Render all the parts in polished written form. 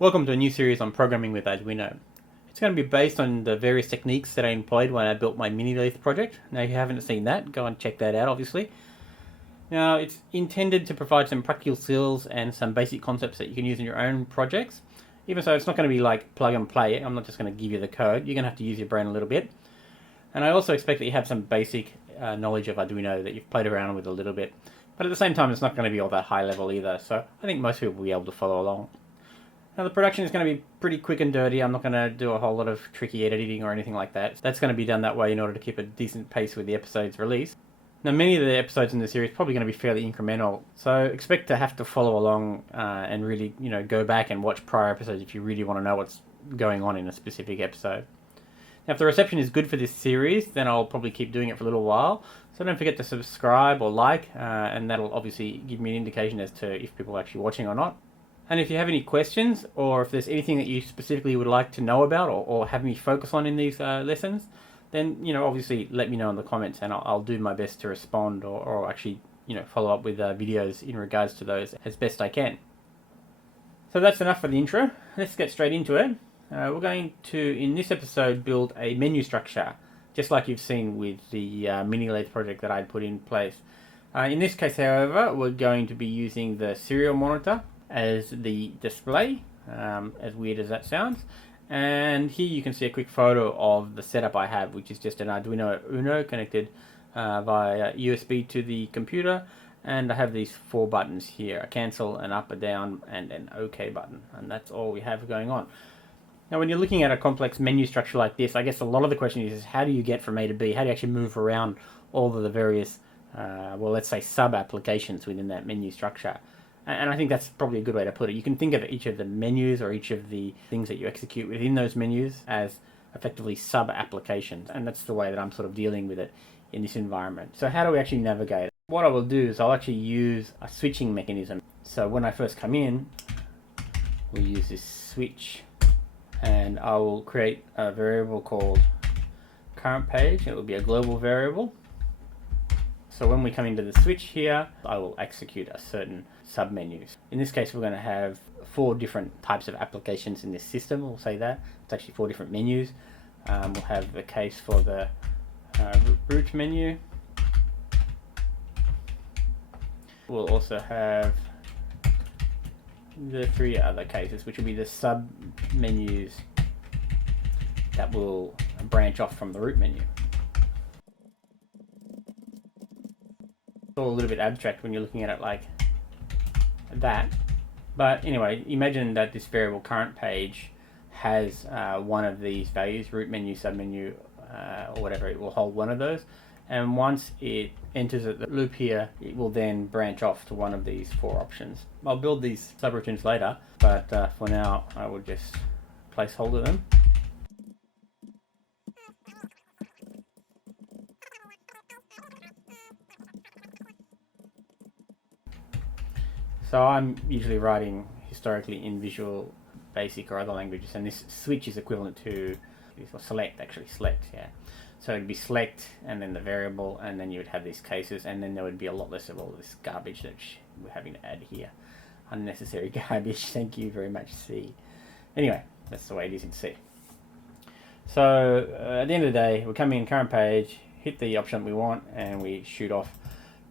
Welcome to a new series on programming with Arduino. It's going to be based on the various techniques that I employed when I built my mini lathe project. Now, if you haven't seen that, go and check that out, obviously. Now, it's intended to provide some practical skills and some basic concepts that you can use in your own projects. Even so, it's not going to be like plug and play. I'm not just going to give you the code. You're going to have to use your brain a little bit. And I also expect that you have some basic knowledge of Arduino that you've played around with a little bit. But at the same time, it's not going to be all that high level either. So I think most people will be able to follow along. Now the production is going to be pretty quick and dirty. I'm not going to do a whole lot of tricky editing or anything like that. That's going to be done that way in order to keep a decent pace with the episodes released. Now many of the episodes in the series are probably going to be fairly incremental, so expect to have to follow along and really, go back and watch prior episodes if you really want to know what's going on in a specific episode. Now if the reception is good for this series, then I'll probably keep doing it for a little while. So don't forget to subscribe or like, and that'll obviously give me an indication as to if people are actually watching or not. And if you have any questions, or if there's anything that you specifically would like to know about or have me focus on in these lessons, then, obviously let me know in the comments and I'll do my best to respond or actually, follow up with videos in regards to those as best I can. So that's enough for the intro. Let's get straight into it. We're going to, in this episode, build a menu structure, just like you've seen with the mini lathe project that I'd put in place. In this case, however, we're going to be using the serial monitor as the display, as weird as that sounds. And here you can see a quick photo of the setup I have, which is just an Arduino Uno connected via USB to the computer. And I have these 4 buttons here, a cancel, an up, a down, and an OK button. And that's all we have going on. Now when you're looking at a complex menu structure like this, I guess a lot of the question is how do you get from A to B? How do you actually move around all of the various, let's say sub-applications within that menu structure? And I think that's probably a good way to put it. You can think of each of the menus or each of the things that you execute within those menus as effectively sub-applications. And that's the way that I'm sort of dealing with it in this environment. So how do we actually navigate? What I will do is I'll actually use a switching mechanism. So when I first come in, we'll use this switch and I will create a variable called current page. It will be a global variable. So when we come into the switch here, I will execute a certain submenus. In this case, we're going to have 4 different types of applications in this system. We'll say that. It's actually 4 different menus. We'll have the case for the root menu. We'll also have the 3 other cases, which will be the submenus that will branch off from the root menu. It's all a little bit abstract when you're looking at it like that, but anyway, imagine that this variable current page has one of these values, root menu, submenu, or whatever. It will hold one of those, and once it enters the loop here, it will then branch off to one of these 4 options. I'll build these subroutines later, but for now I will just placeholder them. So I'm usually writing historically in Visual Basic or other languages, and this switch is equivalent to, or select, yeah. So it'd be select and then the variable, and then you would have these cases, and then there would be a lot less of all this garbage that we're having to add here. Unnecessary garbage, thank you very much, C. Anyway, that's the way it is in C. So at the end of the day, we come in current page, hit the option we want, and we shoot off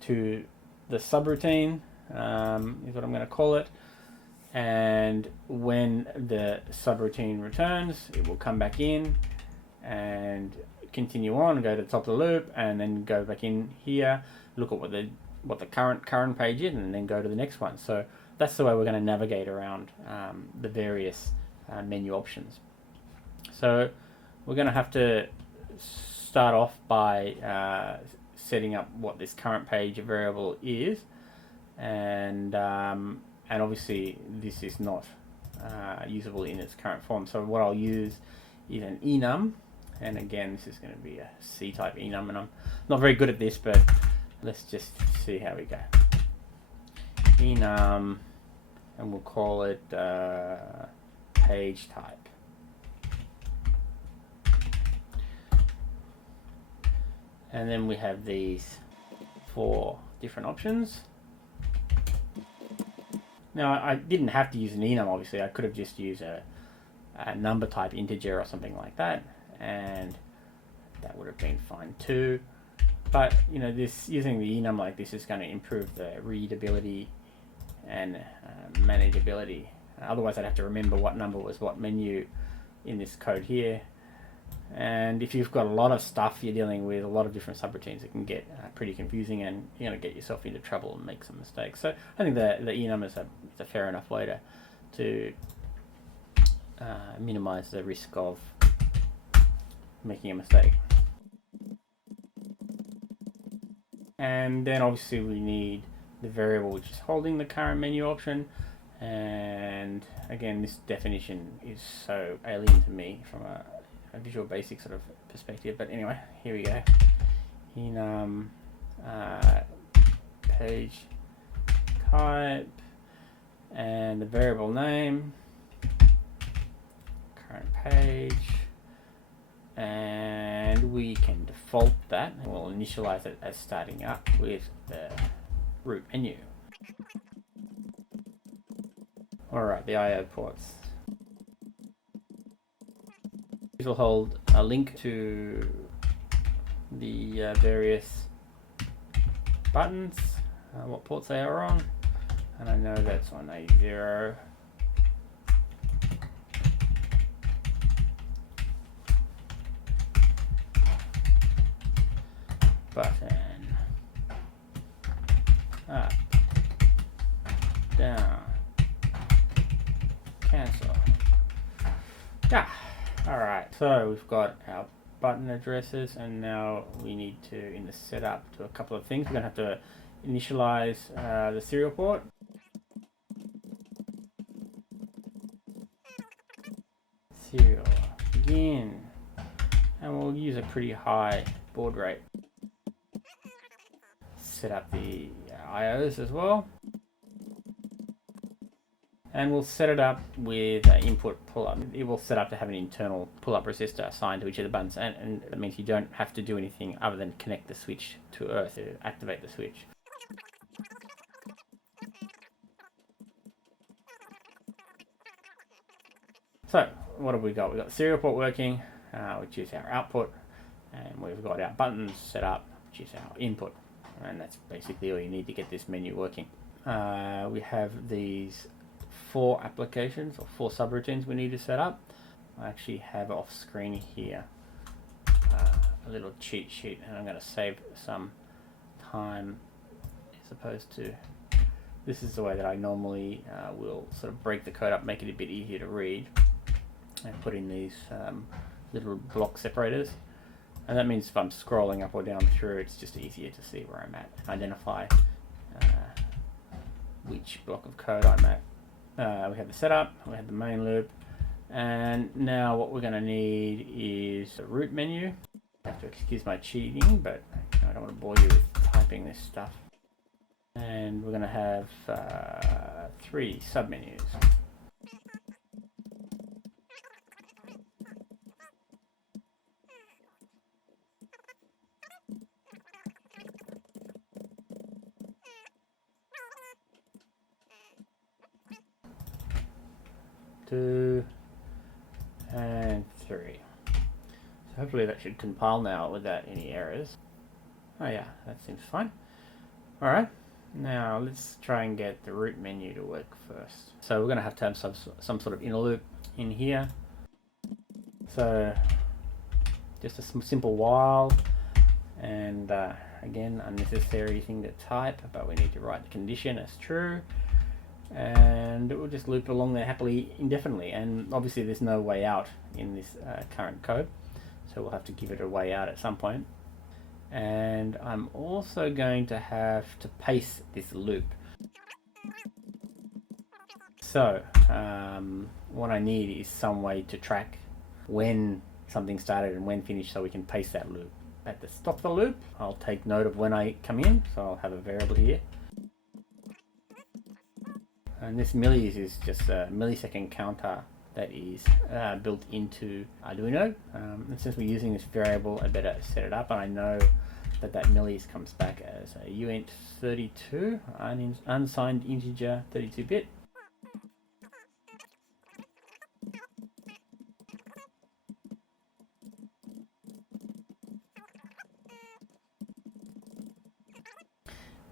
to the subroutine. Is what I'm going to call it, and when the subroutine returns, it will come back in and continue on, go to the top of the loop, and then go back in here, look at what the current page is, and then go to the next one. So that's the way we're going to navigate around the various menu options. So we're going to have to start off by setting up what this current page variable is. And obviously this is not usable in its current form. So what I'll use is an enum, and again this is going to be a C-type enum, and I'm not very good at this, but let's just see how we go. Enum, and we'll call it page type. And then we have these 4 different options. Now I didn't have to use an enum, obviously. I could have just used a number type integer or something like that, and that would have been fine too. But you know, using the enum like this is going to improve the readability and manageability. Otherwise I'd have to remember what number was what menu in this code here. And if you've got a lot of stuff you're dealing with, a lot of different subroutines, it can get pretty confusing, and you're going to get yourself into trouble and make some mistakes. So I think the enum is a fair enough way to minimize the risk of making a mistake. And then obviously we need the variable which is holding the current menu option. And again, this definition is so alien to me from a Visual Basic sort of perspective. But anyway, here we go. Enum page type and the variable name, current page, and we can default that, and we'll initialize it as starting up with the root menu. Alright, the I/O ports. These will hold a link to the various buttons, what ports they are on, and I know that's on A0. Button, up, down, cancel. Yeah. Alright, so we've got our button addresses, and now we need to, in the setup, do a couple of things. We're going to have to initialize the serial port. Serial begin, and we'll use a pretty high baud rate. Set up the IOs as well. And we'll set it up with input pull-up. It will set up to have an internal pull-up resistor assigned to each of the buttons, and that means you don't have to do anything other than connect the switch to earth to activate the switch. So what have we got? We've got the serial port working, which is our output, and we've got our buttons set up, which is our input, and that's basically all you need to get this menu working. We have these 4 applications or 4 subroutines we need to set up. I actually have off screen here a little cheat sheet, and I'm going to save some time as opposed to, this is the way that I normally will sort of break the code up, make it a bit easier to read, and put in these little block separators. And that means if I'm scrolling up or down through, it's just easier to see where I'm at and identify which block of code I'm at. We have the setup, we have the main loop, and now what we're going to need is a root menu. I have to excuse my cheating, but I don't want to bore you with typing this stuff. And we're going to have 3 submenus. Two and 3. So hopefully that should compile now without any errors. Oh yeah, that seems fine. Alright, now let's try and get the root menu to work first. So we're going to have some sort of inner loop in here. So just a simple while, and again, unnecessary thing to type, but we need to write the condition as true. And it will just loop along there happily indefinitely, and obviously there's no way out in this current code, so we'll have to give it a way out at some point. And I'm also going to have to pace this loop. So what I need is some way to track when something started and when finished, so we can pace that loop. At the stop of the loop, I'll take note of when I come in, so I'll have a variable here. And this millis is just a millisecond counter that is built into Arduino. And since we're using this variable, I better set it up. And I know that millis comes back as a uint32, unsigned integer 32-bit.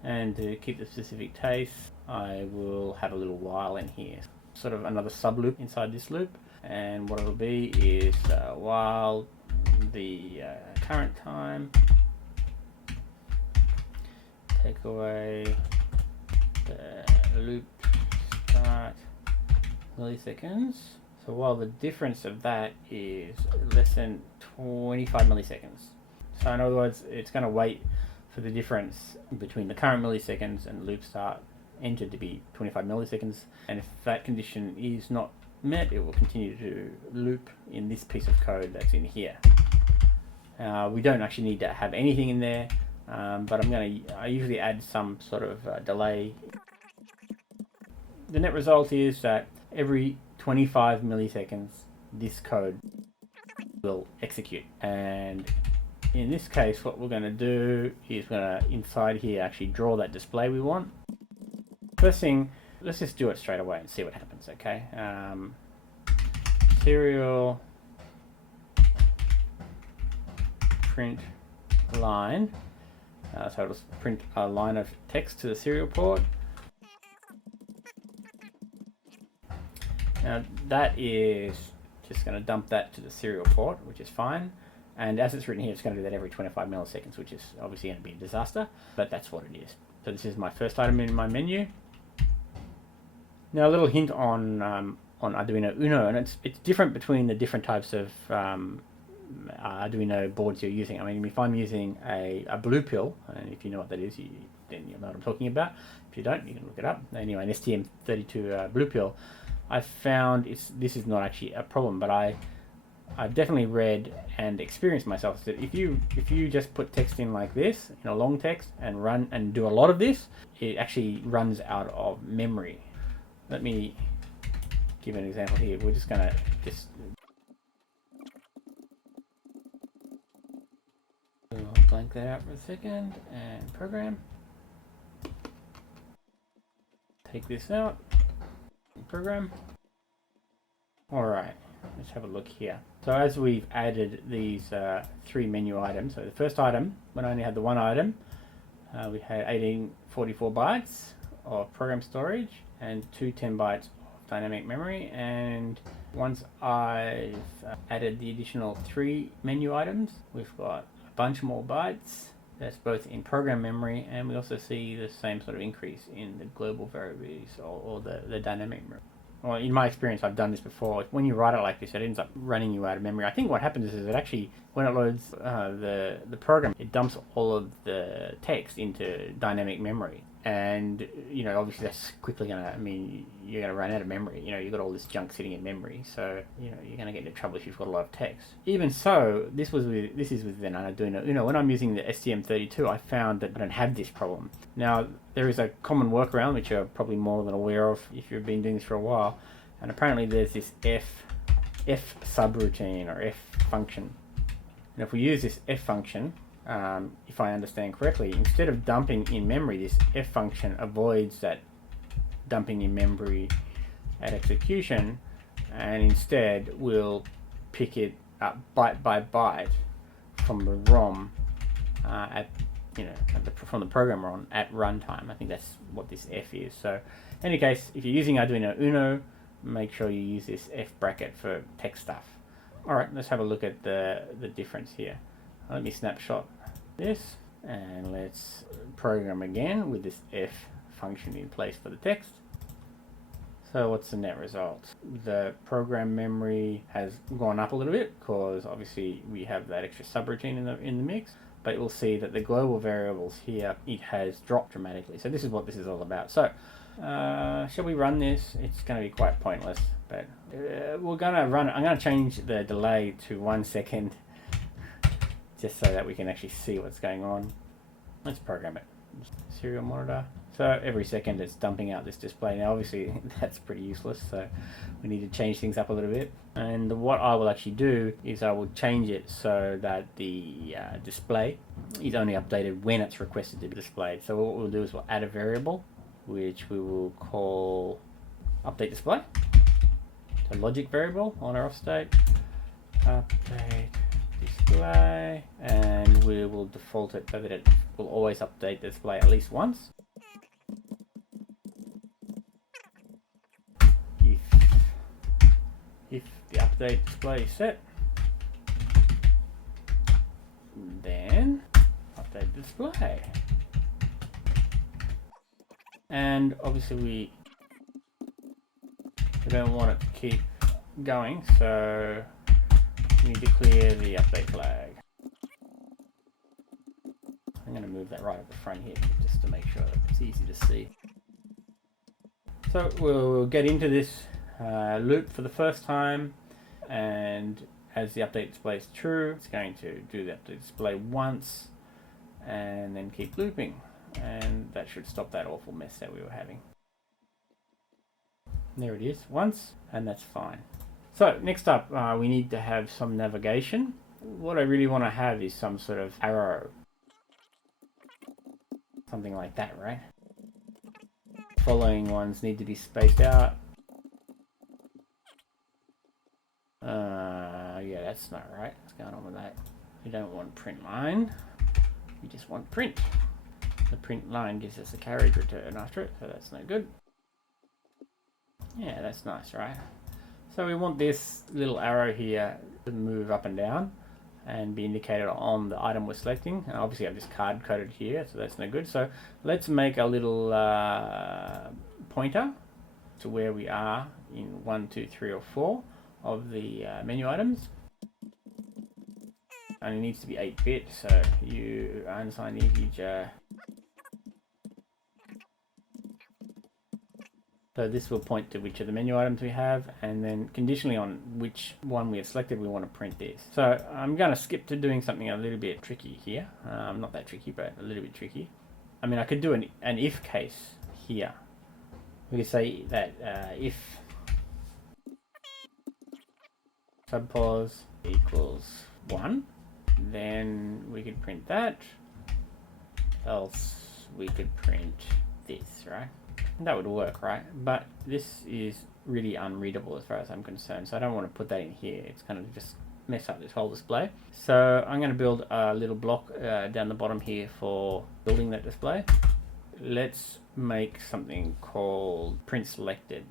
And to keep the specific case, I will have a little while in here, sort of another sub loop inside this loop. And what it'll be is while the current time, take away the loop start milliseconds. So while the difference of that is less than 25 milliseconds. So in other words, it's going to wait for the difference between the current milliseconds and loop start entered to be 25 milliseconds. And if that condition is not met, it will continue to loop in this piece of code that's in here. We don't actually need to have anything in there, but I usually add some sort of delay. The net result is that every 25 milliseconds this code will execute, and in this case what we're going to do is we're going to inside here actually draw that display we want. First thing, let's just do it straight away and see what happens. Okay, serial print line, so it'll print a line of text to the serial port. Now that is just going to dump that to the serial port, which is fine. And as it's written here, it's going to do that every 25 milliseconds, which is obviously going to be a disaster, but that's what it is. So this is my first item in my menu. Now a little hint on Arduino Uno, and it's different between the different types of Arduino boards you're using. I mean, if I'm using a blue pill, and if you know what that is, then you know what I'm talking about. If you don't, you can look it up. Anyway, an STM32 blue pill, I found this is not actually a problem, but I've definitely read and experienced myself that if you just put text in like this, you know, long text, and run and do a lot of this, it actually runs out of memory. Let me give an example here. We're just gonna I'll blank that out for a second and program. Take this out and program. All right. Let's have a look here. So as we've added these 3 menu items, so the first item, when I only had the one item, we had 1844 bytes of program storage and 210 bytes of dynamic memory. And once I've added the additional 3 menu items, we've got a bunch more bytes. That's both in program memory, and we also see the same sort of increase in the global variables or the dynamic memory. Well, in my experience, I've done this before. When you write it like this, it ends up running you out of memory. I think what happens is it actually, when it loads the program, it dumps all of the text into dynamic memory. And, you know, obviously that's quickly going to, I mean, you're going to run out of memory. You know, you've got all this junk sitting in memory. So, you know, you're going to get into trouble if you've got a lot of text. Even so, this is with an Arduino Uno. When I'm using the STM32, I found that I don't have this problem. Now, there is a common workaround, which you're probably more than aware of if you've been doing this for a while. And apparently there's this F subroutine or F function. And if we use this F function, if I understand correctly, instead of dumping in memory, this F function avoids that dumping in memory at execution, and instead will pick it up byte by byte from the ROM from the program ROM at runtime. I think that's what this F is. So, in any case, if you're using Arduino Uno, make sure you use this F bracket for text stuff. All right, let's have a look at the difference here. Let me snapshot this and let's program again with this F function in place for the text. So what's the net result? The program memory has gone up a little bit because obviously we have that extra subroutine in the mix, but you'll see that the global variables here, it has dropped dramatically. So this is what this is all about. So shall we run this? It's going to be quite pointless, but we're going to run it. I'm going to change the delay to 1 second just so that we can actually see what's going on. Let's program it. Serial monitor. So every second it's dumping out this display. Now obviously that's pretty useless, so we need to change things up a little bit. And what I will actually do is I will change it so that the display is only updated when it's requested to be displayed. So what we'll do is we'll add a variable which we will call update display. So logic variable on or off state, update display, and we will default it so that it will always update the display at least once. If the update display is set, then update the display. And obviously we don't want it to keep going, so we need to clear the update flag. I'm going to move that right at the front here just to make sure that it's easy to see. So we'll get into this loop for the first time, and as the update display is true, it's going to do the update display once and then keep looping, and that should stop that awful mess that we were having. There it is, once, and that's fine. So next up, we need to have some navigation. What I really want to have is some sort of arrow. Something like that, right? Following ones need to be spaced out. Yeah, that's not right. What's going on with that? You don't want print line. You just want print. The print line gives us a carriage return after it, so that's no good. Yeah, that's nice, right? So we want this little arrow here to move up and down and be indicated on the item we're selecting. And obviously I've just card coded here, so that's no good. So let's make a little pointer to where we are in 1, 2, 3, or 4 of the menu items. And it needs to be 8-bit, so you unsigned integer. So this will point to which of the menu items we have, and then conditionally on which one we have selected, we want to print this. So I'm going to skip to doing something a little bit tricky here. Not that tricky, but a little bit tricky. I mean, I could do an if case here. We could say that if subpos equals 1, then we could print that, else we could print this, right? That would work, right? But this is really unreadable as far as I'm concerned, so I don't want to put that in here. It's going to just mess up this whole display. So I'm going to build a little block down the bottom here for building that display. Let's make something called print selected.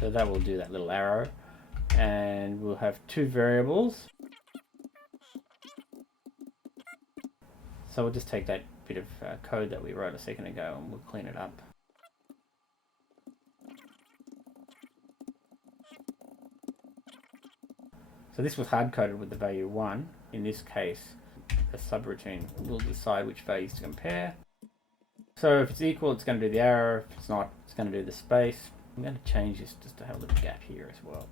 So that will do that little arrow, and we'll have 2 variables. So we'll just take that bit of code that we wrote a second ago and we'll clean it up. So this was hard-coded with the value 1. In this case, the subroutine will decide which values to compare. So if it's equal, it's going to do the arrow. If it's not, it's going to do the space. I'm going to change this just to have a little gap here as well.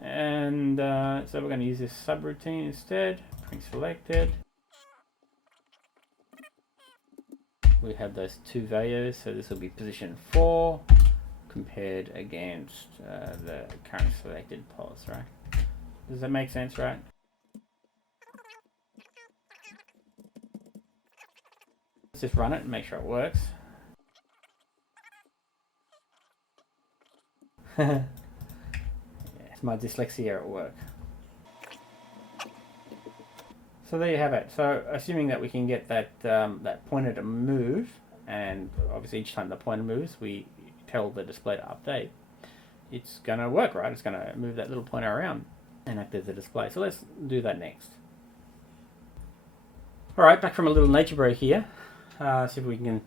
And so we're going to use this subroutine instead. Print selected. We have those 2 values, so this will be position 4 compared against the current selected pos, right? Does that make sense, right? Let's just run it and make sure it works. Yeah, it's my dyslexia at work. So there you have it. So assuming that we can get that that pointer to move, and obviously each time the pointer moves, we tell the display to update, it's going to work, right? It's going to move that little pointer around and act as a display. So let's do that next. All right, back from a little nature break here. See if we can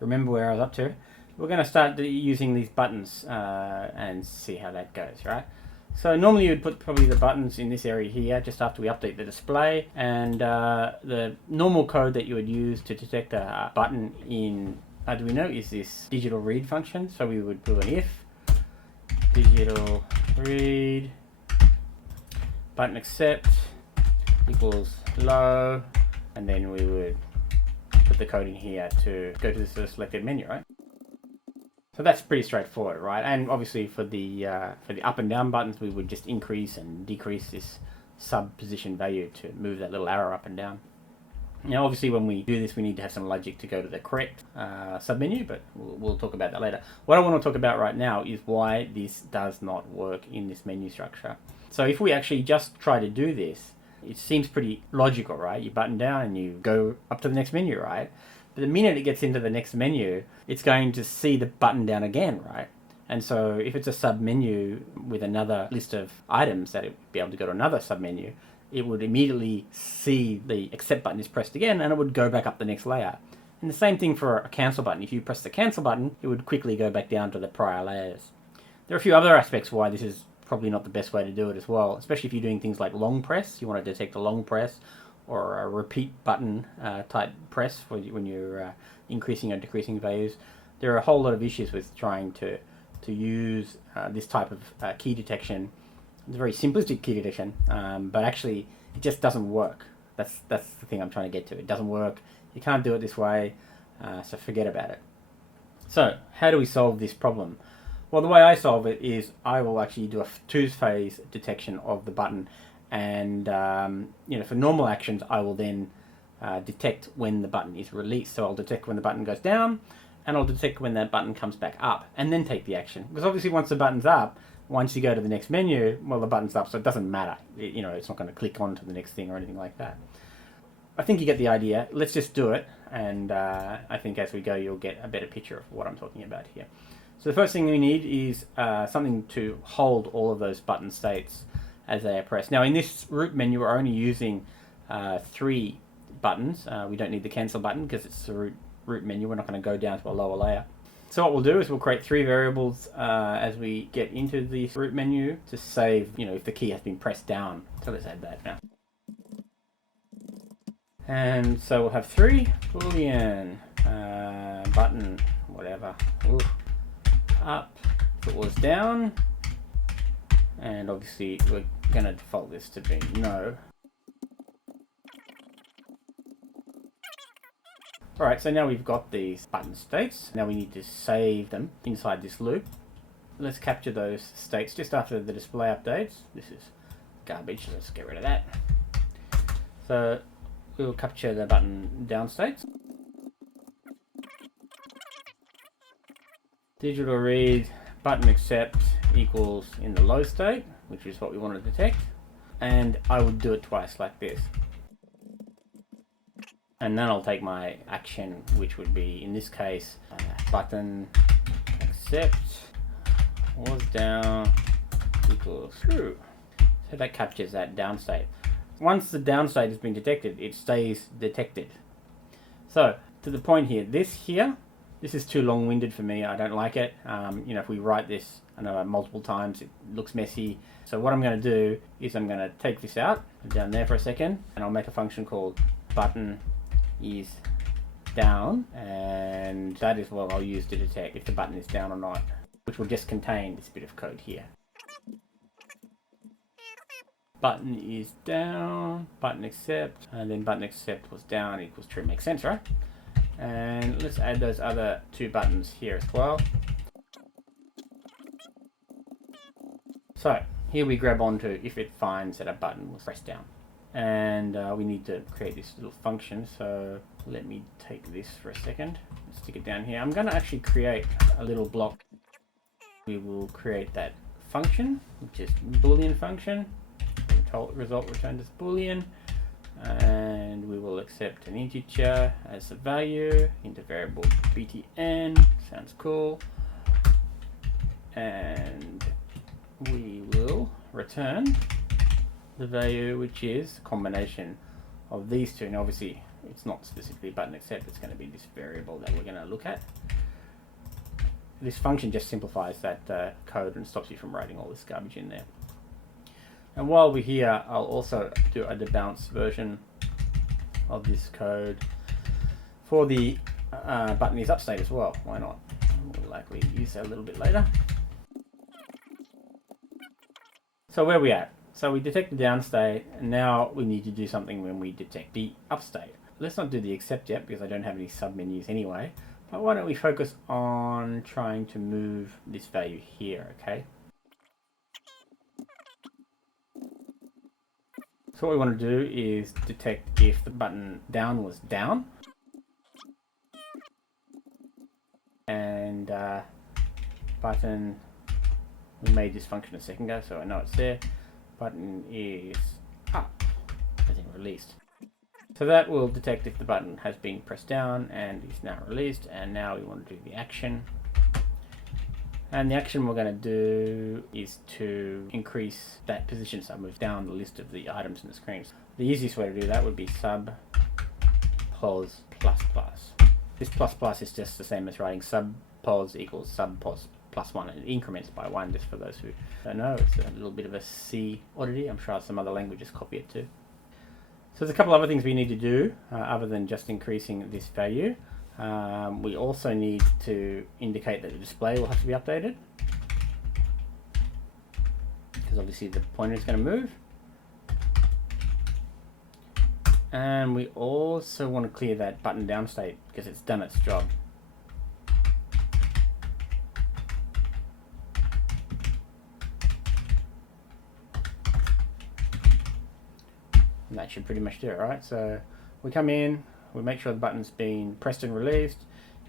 remember where I was up to. We're going to start using these buttons and see how that goes, right? So normally you would put probably the buttons in this area here just after we update the display, and the normal code that you would use to detect a button in Arduino is this digital read function. So we would do an if digital read button accept equals low, and then we would put the code in here to go to the selected menu, right? So that's pretty straightforward, right? And obviously for the up and down buttons, we would just increase and decrease this sub position value to move that little arrow up and down. Now, obviously, when we do this, we need to have some logic to go to the correct submenu, but we'll talk about that later. What I want to talk about right now is why this does not work in this menu structure. So if we actually just try to do this, it seems pretty logical, right? You button down and you go up to the next menu, right? But the minute it gets into the next menu, it's going to see the button down again, right? And so if it's a sub menu with another list of items that it would be able to go to another sub menu, it would immediately see the accept button is pressed again and it would go back up the next layer. And the same thing for a cancel button. If you press the cancel button, it would quickly go back down to the prior layers. There are a few other aspects why this is probably not the best way to do it as well, especially if you're doing things like long press. You want to detect a long press or a repeat button type press when you're increasing or decreasing values. There are a whole lot of issues with trying to use this type of key detection. It's a very simplistic key detection, but actually it just doesn't work. That's the thing I'm trying to get to. It doesn't work. You can't do it this way, so forget about it. So how do we solve this problem? Well, the way I solve it is I will actually do a two-phase detection of the button, and for normal actions I will then detect when the button is released. So I'll detect when the button goes down, and I'll detect when that button comes back up, and then take the action. Because obviously once the button's up, once you go to the next menu, well, the button's up, so it doesn't matter. It's not going to click on to the next thing or anything like that. I think you get the idea. Let's just do it, and I think as we go you'll get a better picture of what I'm talking about here. So the first thing we need is something to hold all of those button states as they are pressed. Now in this root menu we're only using 3 buttons. We don't need the cancel button because it's the root menu. We're not going to go down to a lower layer. So what we'll do is we'll create 3 variables as we get into the root menu to save, if the key has been pressed down. So let's add that now. And so we'll have 3 boolean button whatever. Ooh. Up if it was down, and obviously we're going to default this to be no. Alright, so now we've got these button states. Now we need to save them inside this loop. Let's capture those states just after the display updates. This is garbage, let's get rid of that. So we'll capture the button down states. Digital read button accept equals in the low state, which is what we want to detect, and I would do it twice like this. And then I'll take my action, which would be in this case button accept was down equals true. So that captures that down state. Once the down state has been detected, it stays detected. So to the point here, this is too long-winded for me. I don't like it. If we write this multiple times, it looks messy. So what I'm going to do is I'm going to take this out down there for a second, and I'll make a function called button is down, and that is what I'll use to detect if the button is down or not, which will just contain this bit of code here. Button is down, button accept, and then button accept was down equals true. Makes sense, right? And let's add those other 2 buttons here as well. So here we grab onto if it finds that a button was pressed down, and we need to create this little function. So let me take this for a second, stick it down here. I'm going to actually create a little block. We will create that function, which is boolean function. Result returned as boolean, and we will accept an integer as a value into variable btn. Sounds cool. And we will return the value, which is a combination of these 2. And obviously it's not specifically button accept, it's going to be this variable that we're going to look at. This function just simplifies that code and stops you from writing all this garbage in there. And while we're here, I'll also do a debounce version of this code for the button is up state as well. Why not? We'll likely use that a little bit later. So where are we at? So we detect the down state, and now we need to do something when we detect the up state. Let's not do the accept yet because I don't have any submenus anyway. But why don't we focus on trying to move this value here, okay? So what we want to do is detect if the button down was down, and button, we made this function a second ago, so I know it's there. button is up, as in released. So that will detect if the button has been pressed down and is now released, and now we want to do the action. And the action we're going to do is to increase that position, so move down the list of the items in the screen. The easiest way to do that would be sub pos plus plus. This plus plus is just the same as writing sub pos equals sub pos plus 1, and it increments by 1, just for those who don't know. It's a little bit of a C oddity. I'm sure some other languages copy it too. So there's a couple other things we need to do other than just increasing this value. We also need to indicate that the display will have to be updated, because obviously the pointer is going to move. And we also want to clear that button down state because it's done its job. And that should pretty much do it, right? So we come in, we make sure the button's been pressed and released,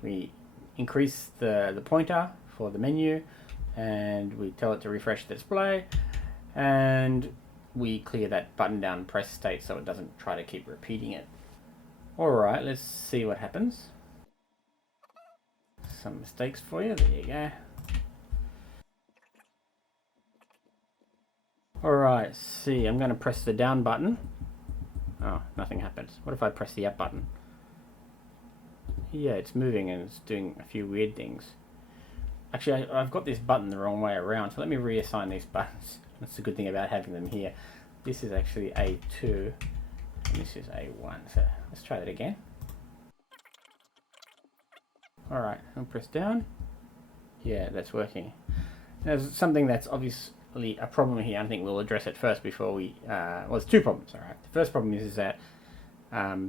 we increase the pointer for the menu, and we tell it to refresh the display, and we clear that button down press state so it doesn't try to keep repeating it. Alright, let's see what happens. Some mistakes for you, there you go. Alright, see, I'm going to press the down button. Oh, nothing happens. What if I press the up button? Yeah, it's moving and it's doing a few weird things. Actually, I've got this button the wrong way around, so let me reassign these buttons. That's the good thing about having them here. This is actually A2, and this is A1. So let's try that again. Alright, I'll press down. Yeah, that's working. There's something that's obviously a problem here. I think we'll address it first before we... well, there's two problems, alright. The first problem is that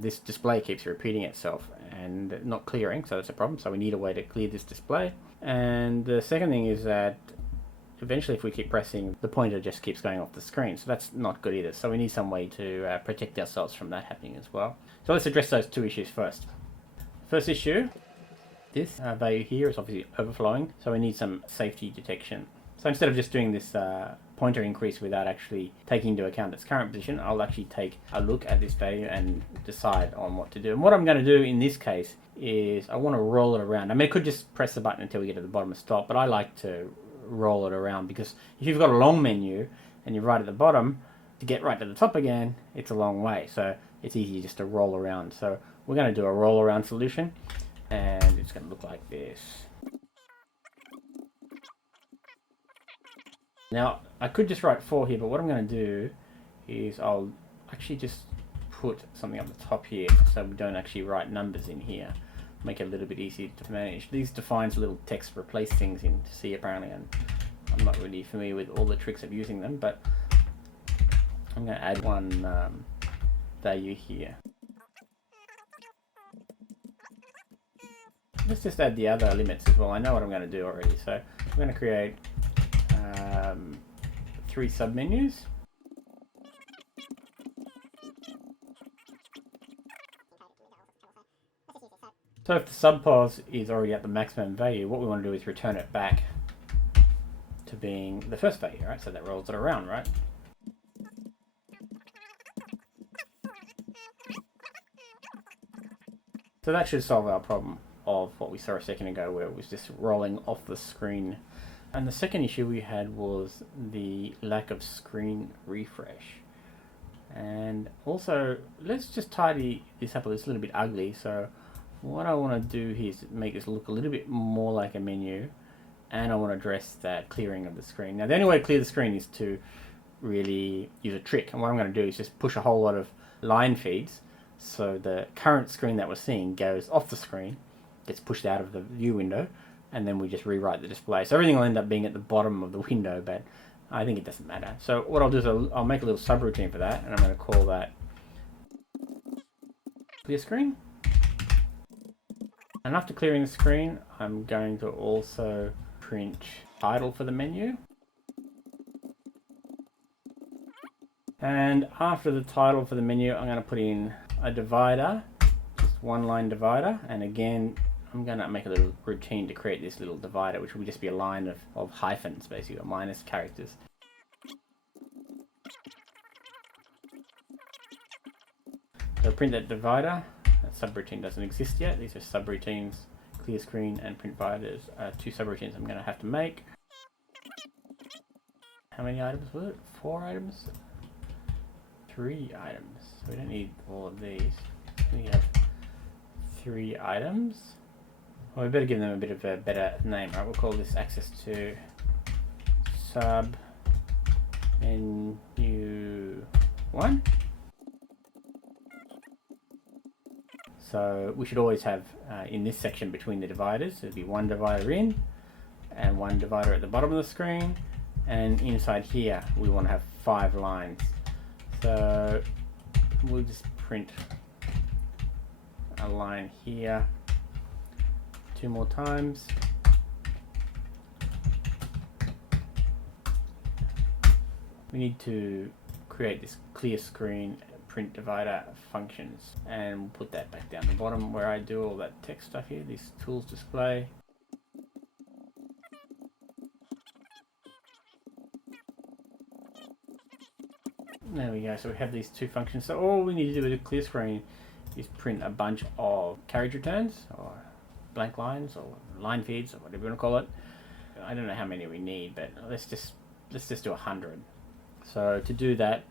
this display keeps repeating itself and not clearing, so that's a problem. So we need a way to clear this display. And the second thing is that eventually if we keep pressing, the pointer just keeps going off the screen. So that's not good either. So we need some way to protect ourselves from that happening as well. So let's address those two issues first. First issue, this value here is obviously overflowing. So we need some safety detection. So instead of just doing this pointer increase without actually taking into account its current position, I'll actually take a look at this value and decide on what to do. And what I'm going to do in this case is I want to roll it around. I mean, I could just press the button until we get to the bottom and stop, but I like to roll it around, because if you've got a long menu and you're right at the bottom, to get right to the top again, it's a long way. So it's easy just to roll around. So we're going to do a roll around solution, and it's going to look like this. Now, I could just write 4 here, but what I'm going to do is I'll actually just put something up the top here so we don't actually write numbers in here. Make it a little bit easier to manage. These defines little text replace things in C apparently, and I'm not really familiar with all the tricks of using them, but I'm going to add one value here. Let's just add the other limits as well. I know what I'm going to do already, so I'm going to create 3 submenus. So if the subpos is already at the maximum value, what we want to do is return it back to being the first value, right? So that rolls it around, right? So that should solve our problem of what we saw a second ago, where it was just rolling off the screen. And the second issue we had was the lack of screen refresh. And also, let's just tidy this up. It's a little bit ugly, so what I want to do here is make this look a little bit more like a menu, and I want to address that clearing of the screen. Now, the only way to clear the screen is to really use a trick, and what I'm going to do is just push a whole lot of line feeds, so the current screen that we're seeing goes off the screen, gets pushed out of the view window, and then we just rewrite the display. So everything will end up being at the bottom of the window, but I think it doesn't matter. So what I'll do is I'll make a little subroutine for that, and I'm going to call that clear screen. And after clearing the screen, I'm going to also print title for the menu. And after the title for the menu, I'm going to put in a divider, just one line divider. And again, I'm going to make a little routine to create this little divider, which will just be a line of hyphens, basically, or minus characters. So print that divider. That subroutine doesn't exist yet. These are subroutines. Clear screen and print dividers are two subroutines I'm going to have to make. How many items was it? 4 items? 3 items. So we don't need all of these. We have 3 items. Well, we better give them a bit of a better name, right? We'll call this access to sub menu 1. So we should always have in this section between the dividers, there'd be 1 divider in and 1 divider at the bottom of the screen, and inside here we want to have 5 lines. So we'll just print a line here 2 more times. We need to create this clear screen print divider functions, and we'll put that back down the bottom where I do all that text stuff here, this tools display. There we go, so we have these 2 functions. So all we need to do with a clear screen is print a bunch of carriage returns or blank lines or line feeds or whatever you want to call it. I don't know how many we need, but let's just do 100. So to do that,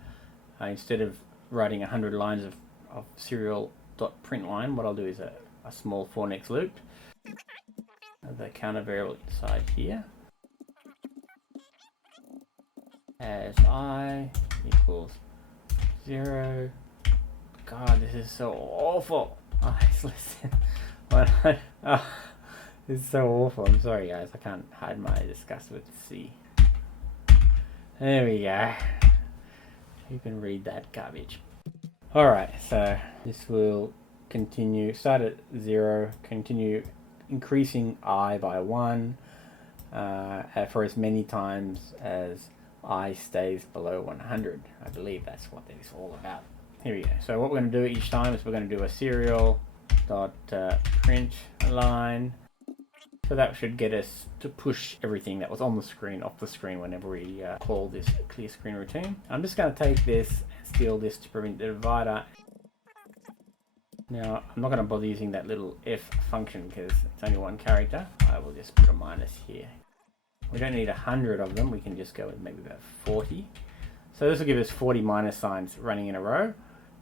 instead of writing 100 lines of serial.println, what I'll do is a small for next loop. The counter variable inside here as I equals 0. God, this is so awful. Oh, listen. Oh, this is so awful. I'm sorry, guys. I can't hide my disgust with C. There we go. You can read that garbage. Alright, so this will continue, start at 0, continue increasing I by 1 for as many times as I stays below 100. I believe that's what that is all about. Here we go. So what we're going to do each time is we're going to do a serial.print line. So that should get us to push everything that was on the screen off the screen whenever we call this clear screen routine. I'm just going to take this and steal this to print the divider. Now I'm not going to bother using that little F function because it's only 1 character. I will just put a minus here. We don't need 100 of them. We can just go with maybe about 40. So this will give us 40 minus signs running in a row.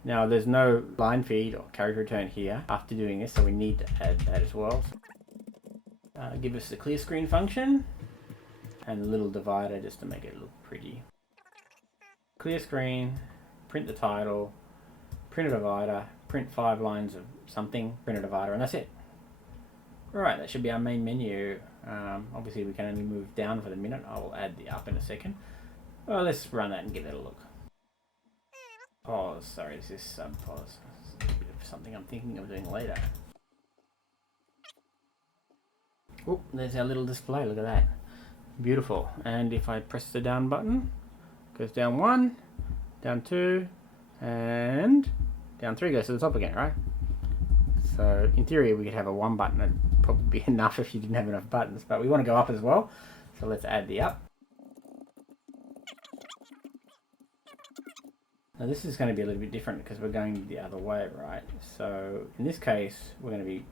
Now there's no line feed or carriage return here after doing this, so we need to add that as well. Give us the clear screen function and a little divider just to make it look pretty. Clear screen, print the title, print a divider, print 5 lines of something, print a divider, and that's it. Alright, that should be our main menu. Obviously we can only move down for the minute. I will add the up in a second. Well, let's run that and give it a look. Pause, sorry, this is sub-pause. This is a bit of something I'm thinking of doing later. Oh, there's our little display, look at that. Beautiful. And if I press the down button, it goes down 1, down 2, and down 3 goes to the top again, right? So in theory we could have a 1 button. It'd probably be enough if you didn't have enough buttons, but we want to go up as well. So let's add the up. Now this is going to be a little bit different because we're going the other way, right? So in this case we're going to be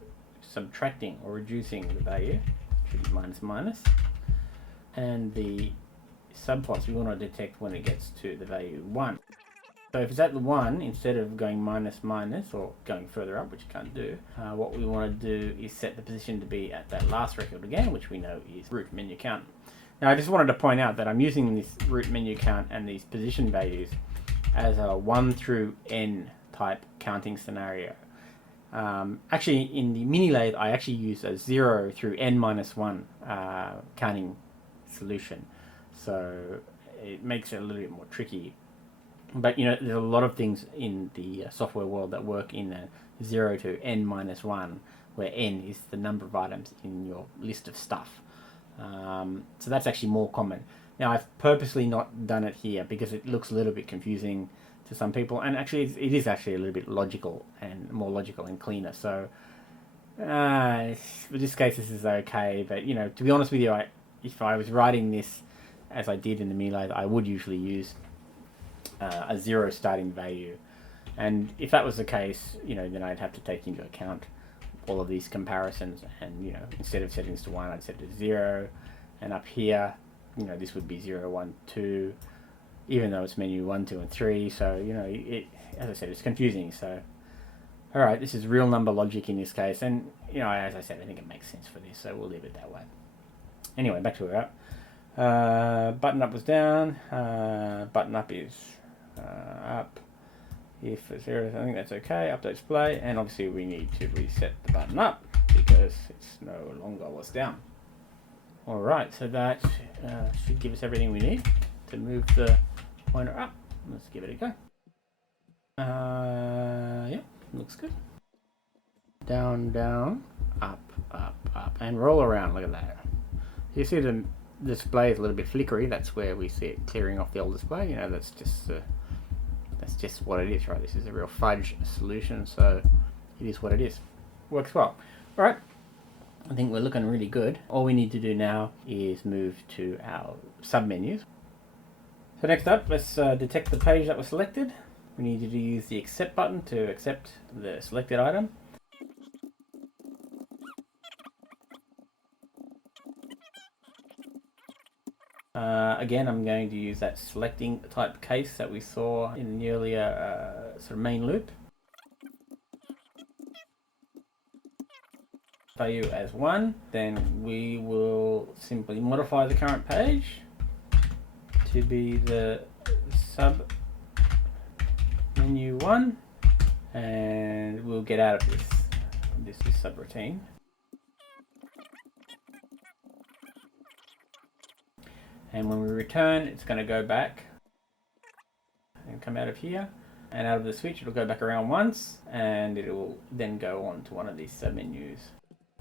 subtracting or reducing the value, should be minus minus, and the subplots we want to detect when it gets to the value 1. So if it's at the 1, instead of going minus minus or going further up, which you can't do, what we want to do is set the position to be at that last record again, which we know is root menu count. Now I just wanted to point out that I'm using this root menu count and these position values as a 1 through n type counting scenario. Actually in the mini lathe I actually use a 0 through n minus 1 counting solution, so it makes it a little bit more tricky. But you know, there's a lot of things in the software world that work in a 0 to n minus 1, where n is the number of items in your list of stuff. So that's actually more common. Now I've purposely not done it here because it looks a little bit confusing to some people, and actually it is actually a little bit logical and more logical and cleaner. So in this case this is okay, but you know, to be honest with you, if I was writing this as I did in the mini lathe, I would usually use a 0 starting value And if that was the case, then I'd have to take into account all of these comparisons, and instead of setting this to 1, I'd set it to 0, and up here, this would be 0, 1, 2, even though it's menu 1, 2, and 3. So as I said, it's confusing. So all right, this is real number logic in this case, and as I said, I think it makes sense for this, so we'll leave it that way. Anyway, back to where we're at. Button up was down, button up is up. If it's 0, I think that's okay. Update display, and obviously we need to reset the button up because it's no longer was down. All right, so that should give us everything we need to move the pointer up. Let's give it a go. Yeah, looks good. Down, down, up, up, up, and roll around. Look at that. You see the display is a little bit flickery. That's where we see it clearing off the old display. That's just what it is, right? This is a real fudge solution, so it is what it is. Works well. All right, I think we're looking really good. All we need to do now is move to our submenus. So next up, let's detect the page that was selected. We need to use the accept button to accept the selected item. Again, I'm going to use that selecting type case that we saw in the earlier sort of main loop. Value as 1, then we will simply modify the current page to be the sub menu 1, and we'll get out of this subroutine. And when we return, it's going to go back and come out of here, and out of the switch it'll go back around once, and it will then go on to one of these submenus.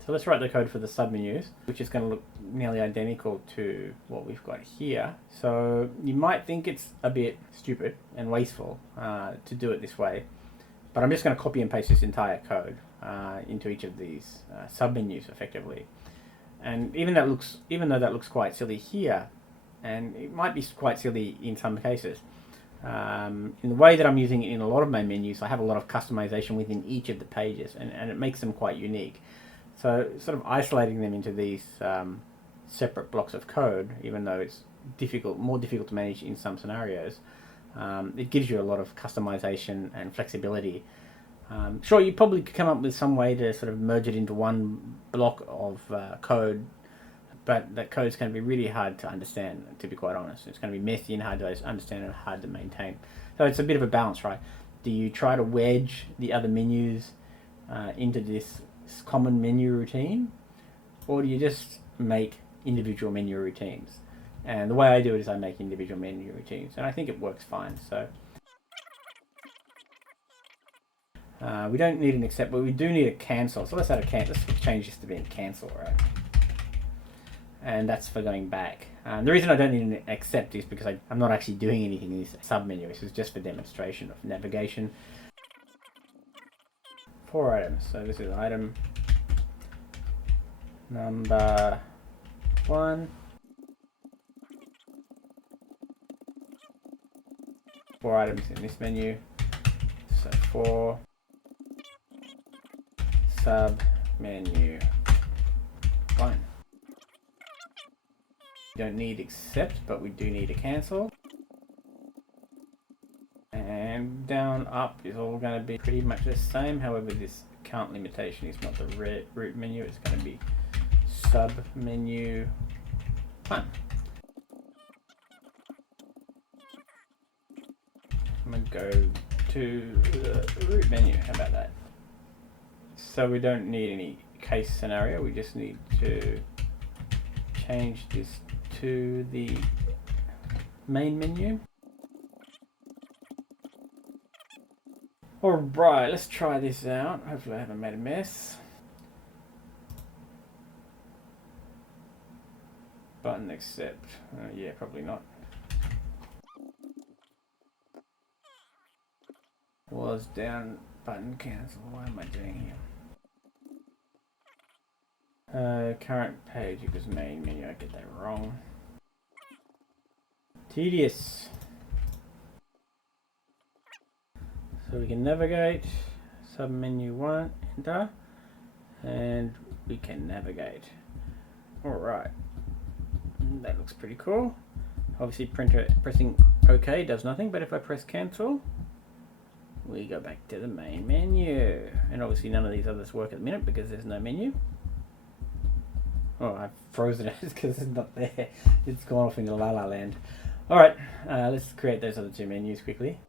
So let's write the code for the submenus, which is going to look nearly identical to what we've got here. So you might think it's a bit stupid and wasteful to do it this way, but I'm just going to copy and paste this entire code into each of these submenus effectively. And even though that looks quite silly here, and it might be quite silly in some cases, in the way that I'm using it in a lot of my menus, I have a lot of customization within each of the pages, and it makes them quite unique. So sort of isolating them into these separate blocks of code, even though it's more difficult to manage in some scenarios, it gives you a lot of customization and flexibility. Sure, you probably could come up with some way to sort of merge it into one block of code, but that code is going to be really hard to understand, to be quite honest. It's going to be messy and hard to understand and hard to maintain. So it's a bit of a balance, right? Do you try to wedge the other menus into this common menu routine, or do you just make individual menu routines? And the way I do it is I make individual menu routines, and I think it works fine. So we don't need an accept, but we do need a cancel. So let's add a cancel. Let's change this to being cancel, right? And that's for going back. The reason I don't need an accept is because I'm not actually doing anything in this submenu. This is just for demonstration of navigation. 4 items. So this is item number 1. 4 items in this menu. So 4 sub menu 1. Don't need accept, but we do need a cancel. And down up is all going to be pretty much the same. However, this count limitation is not the root menu. It's going to be sub menu 1. I'm going to go to the root menu. How about that? So we don't need any case scenario. We just need to change this to the main menu. Alright, let's try this out. Hopefully I haven't made a mess. Button accept. Yeah, probably not. Was down, button cancel. What am I doing here? Current page equals main menu. I get that wrong. Tedious. So we can navigate, submenu 1, enter, and we can navigate. Alright, that looks pretty cool. Obviously pressing OK does nothing, but if I press cancel, we go back to the main menu. And obviously none of these others work at the minute because there's no menu. Oh, I've frozen it because it's not there. It's gone off into La La Land. Alright, let's create those other two menus quickly.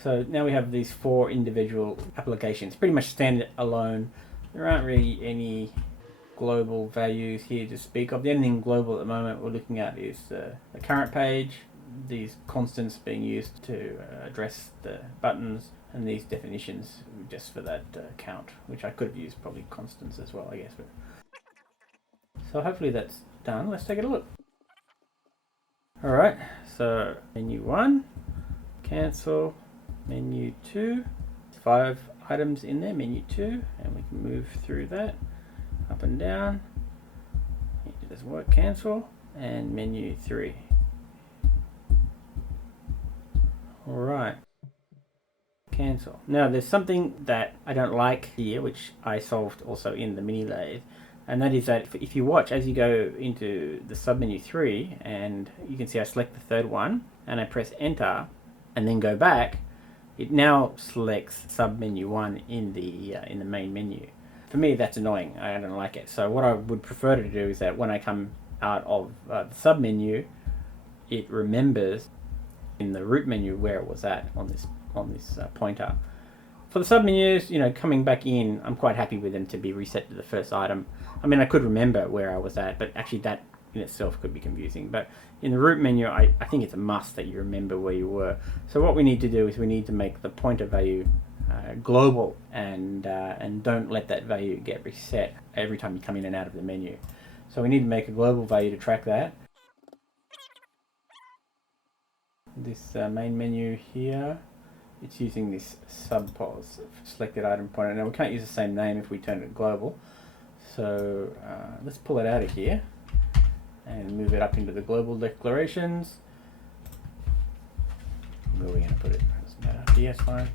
So now we have these 4 individual applications, pretty much stand alone. There aren't really any global values here to speak of. The only thing global at the moment we're looking at is the current page, these constants being used to address the buttons, and these definitions just for that count, which I could have used probably constants as well, I guess. So hopefully that's done. Let's take a look. Alright, so menu 1, cancel. Menu 2, 5 items in there, menu 2, and we can move through that up and down. It doesn't work, cancel, and menu 3. Alright, cancel. Now there's something that I don't like here, which I solved also in the mini lathe, and that is that if you watch as you go into the submenu 3, and you can see I select the third one, and I press enter, and then go back, it now selects submenu 1 in the main menu. For me, that's annoying. I don't like it. So what I would prefer to do is that when I come out of the submenu, it remembers in the root menu where it was at on this pointer. For the submenus, you know, coming back in, I'm quite happy with them to be reset to the first item. I mean, I could remember where I was at, but actually that in itself could be confusing. But in the root menu, I think it's a must that you remember where you were. So what we need to do is we need to make the pointer value global, and don't let that value get reset every time you come in and out of the menu. So we need to make a global value to track that. This main menu here, it's using this subpos selected item pointer. Now we can't use the same name if we turn it global. So let's pull it out of here and move it up into the global declarations. Where are we going to put it? Doesn't matter. DS fine.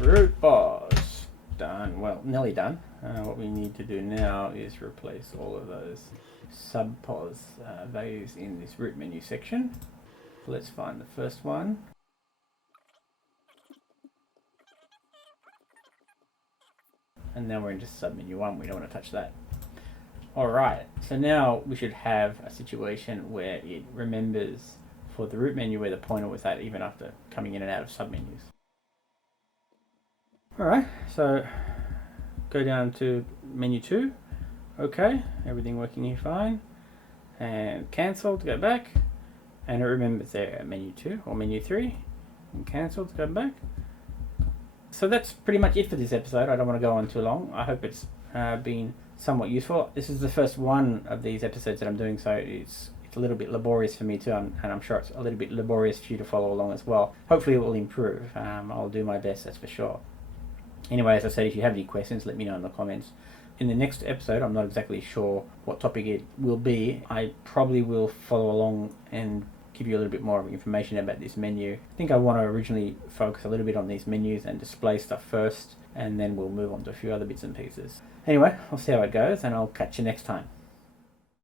Root bars. Done. Well, nearly done. What we need to do now is replace all of those subpos values in this root menu section. Let's find the first one. And now we're into submenu 1. We don't want to touch that. Alright, so now we should have a situation where it remembers for the root menu where the pointer was at even after coming in and out of submenus. Alright, so go down to menu 2. Okay, everything working here fine. And cancel to go back. And it remembers there menu 2 or menu 3. And cancel to go back. So that's pretty much it for this episode. I don't want to go on too long. I hope it's been somewhat useful. This is the first one of these episodes that I'm doing, so it's a little bit laborious for me too, and I'm sure it's a little bit laborious for you to follow along as well. Hopefully it will improve. I'll do my best, that's for sure. Anyway, as I said, if you have any questions, let me know in the comments. In the next episode, I'm not exactly sure what topic it will be. I probably will follow along and give you a little bit more information about this menu. I think I want to originally focus a little bit on these menus and display stuff first, and then we'll move on to a few other bits and pieces. Anyway, I'll see how it goes, and I'll catch you next time.